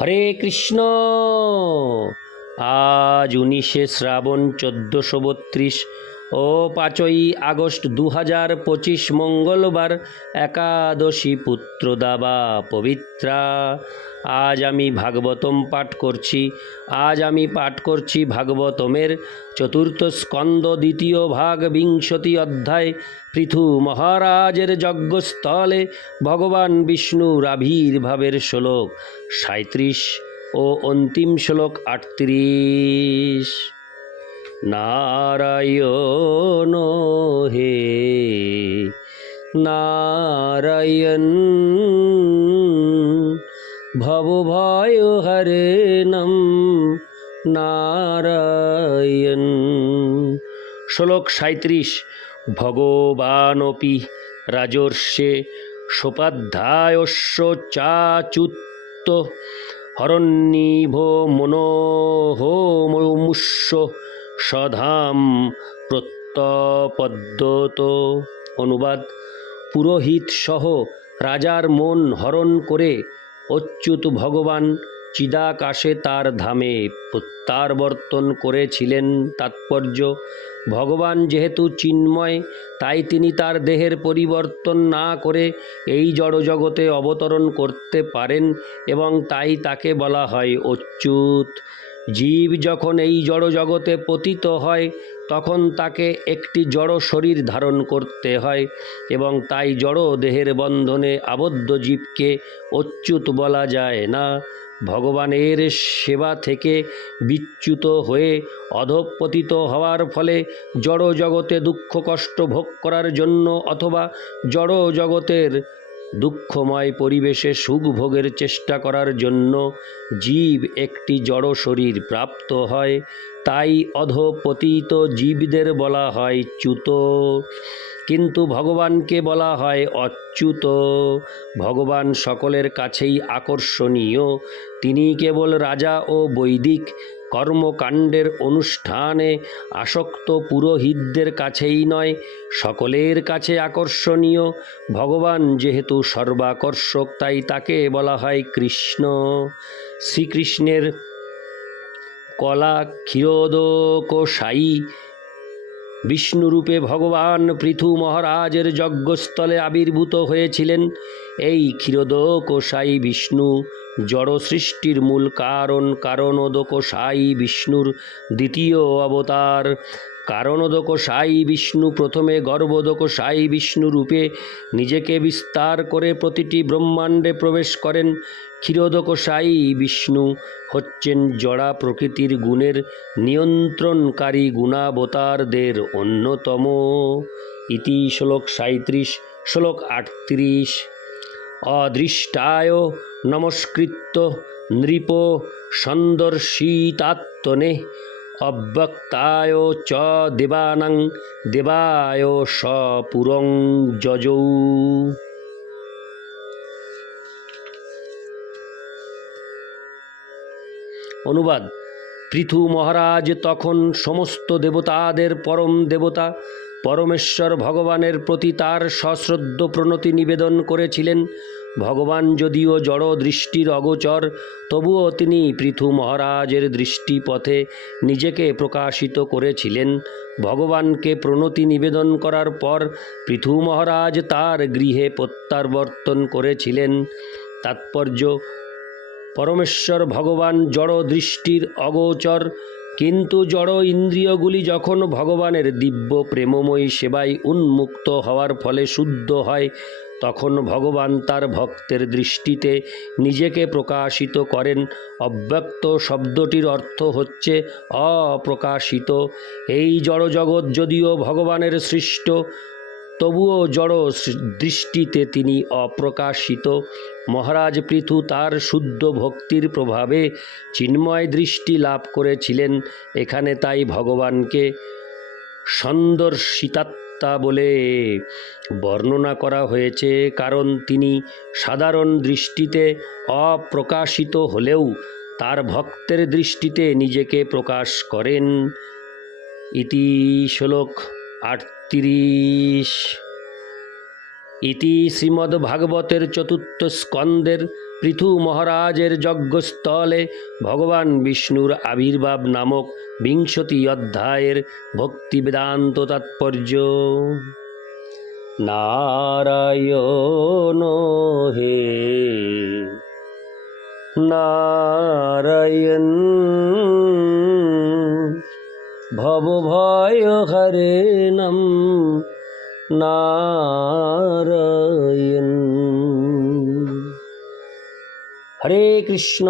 হরে কৃষ্ণ। আজ উনিশে শ্রাবণ চোদ্দোশো বত্রিশ। ও পাঁচই আগস্ট দু হাজার পঁচিশ মঙ্গলবার একাদশী পুত্রদা বা পবিত্রা। আজ আমি ভাগবতম পাঠ করছি। আজ আমি পাঠ করছি ভাগবতমের চতুর্থ স্কন্দ দ্বিতীয় ভাগ বিংশতি অধ্যায়। পৃথু মহারাজের যজ্ঞস্থলে ভগবান বিষ্ণুর আবির্ভাবের শ্লোক সাঁত্রিশ ও অন্তিম শ্লোক আটত্রিশ। নারায়ণ হে, নারায়ণ ভবভয় হরে নম, নারায়ণ। শ্লোক সাঁত্রিশ ভগবানপি রাজর্ষে সোপাধ্যায়স্য চাচুত্ত হরণ্যিভ মনোহমুষ্য সধাম প্রত্যপদ্যত। অনুবাদ, পুরোহিত সহ রাজার মন হরণ করে অচ্যুত ভগবান চিদাকাশে তার ধামে প্রত্যাবর্তন করেছিলেন তাৎপর্য। ভগবান যেহেতু চিন্ময়, তাই তিনি তার দেহের পরিবর্তন না করে এই জড়জগতে অবতরণ করতে পারেন এবং তাই তাকে বলা হয় অচ্যুত। জীব যখন এই জড়জগতে পতিত হয়, তখন তাকে একটি জড় শরীর ধারণ করতে হয় এবং তাই জড় দেহের বন্ধনে আবদ্ধ জীবকে অচ্যুত বলা যায় না। ভগবানের সেবা থেকে বিচ্যুত হয়ে অধঃপতিত হওয়ার ফলে জড় জগতে দুঃখ কষ্ট ভোগ করার জন্য অথবা জড় জগতের দুঃখময় পরিবেশে সুখ ভোগের চেষ্টা করার জন্য জীব একটি জড় শরীর প্রাপ্ত হয়, তাই অধপতিত জীবদের বলা হয় চ্যুত। কিন্তু ভগবানকে বলা হয় অচ্যুত। ভগবান সকলের কাছেই আকর্ষণীয়। তিনি কেবল রাজা ও বৈদিক কর্মকাণ্ডের অনুষ্ঠানে আসক্ত পুরোহিতদের কাছেই নয়, সকলের কাছে আকর্ষণীয়। ভগবান যেহেতু সর্বাকর্ষক, তাই তাকে বলা হয় কৃষ্ণ। শ্রীকৃষ্ণের কলা ক্ষীরোদকসায়ী বিষ্ণুরূপে ভগবান পৃথু মহারাজের যজ্ঞস্থলে আবির্ভূত হয়েছিলেন। এই ক্ষীরোদকসায়ী বিষ্ণু জড় সৃষ্টির মূল কারণ কারণোদকসায়ী বিষ্ণুর দ্বিতীয় অবতার। কারণোদকসায়ী বিষ্ণু প্রথমে গর্ভোদকসায়ী বিষ্ণু রূপে নিজেকে বিস্তার করে প্রতিটি ব্রহ্মাণ্ডে প্রবেশ করেন। ক্ষীরোদক সাই বিষ্ণু হচ্ছেন জড়া প্রকৃতির গুণের নিয়ন্ত্রণকারী গুণাবতারদের অন্যতম। ইতি শ্লোক সাঁত্রিশ শ্লোক আটত্রিশ। অদৃষ্টায় নমস্কৃত্য নৃপ সন্দর্শিতাত্মনে অব্যক্তায় চ দেবানাং দেবায় সপুরং যজৌ। অনুবাদ, পৃথু মহারাজ তখন সমস্ত দেবতাদের পরম দেবতা, পরমেশ্বর ভগবানের প্রতি তার সশ্রদ্ধ প্রণতি নিবেদন করেছিলেন ভগবান যদিও জড় দৃষ্টির অগোচর, তবুও তিনি পৃথু মহারাজের দৃষ্টিপথে নিজেকে প্রকাশিত করেছিলেন। ভগবানকে প্রণতি নিবেদন করার পর পৃথু মহারাজ তার গৃহে প্রত্যাবর্তন করেছিলেন। তাৎপর্য, পরমেশ্বর ভগবান জড় দৃষ্টির অগোচর, কিন্তু জড় ইন্দ্রিয়গুলি যখন ভগবানের দিব্য প্রেমময়ী সেবায় উন্মুক্ত হওয়ার ফলে শুদ্ধ হয় তখন ভগবান তার ভক্তের দৃষ্টিতে নিজেকে প্রকাশিত করেন। অব্যক্ত শব্দটির অর্থ হচ্ছে অপ্রকাশিত। এই জড়জগৎ যদিও ভগবানের সৃষ্ট, তবুও জড় দৃষ্টিতে তিনি অপ্রকাশিত। মহারাজ পৃথু তার শুদ্ধ ভক্তির প্রভাবে চিন্ময় দৃষ্টি লাভ করেছিলেন। এখানে তাই ভগবানকে সন্দর্শিতাত্মা বলে বর্ণনা করা হয়েছে, কারণ তিনি সাধারণ দৃষ্টিতে অপ্রকাশিত হলেও তার ভক্তের দৃষ্টিতে নিজেকে প্রকাশ করেন। ইতি শ্লোক আটত্রিশ। ইতি শ্রীমদ্ভাগবতের চতুর্থ স্কন্দের পৃথু মহারাজের যজ্ঞস্থলে ভগবান বিষ্ণুর আবির্ভাব নামক বিংশতি অধ্যায়ের ভক্তি বেদান্ত তাৎপর্য। নারায়ণ হে, নারায়ণ, ভব ভয় হরে নম নারায়ণ হরে কৃষ্ণ।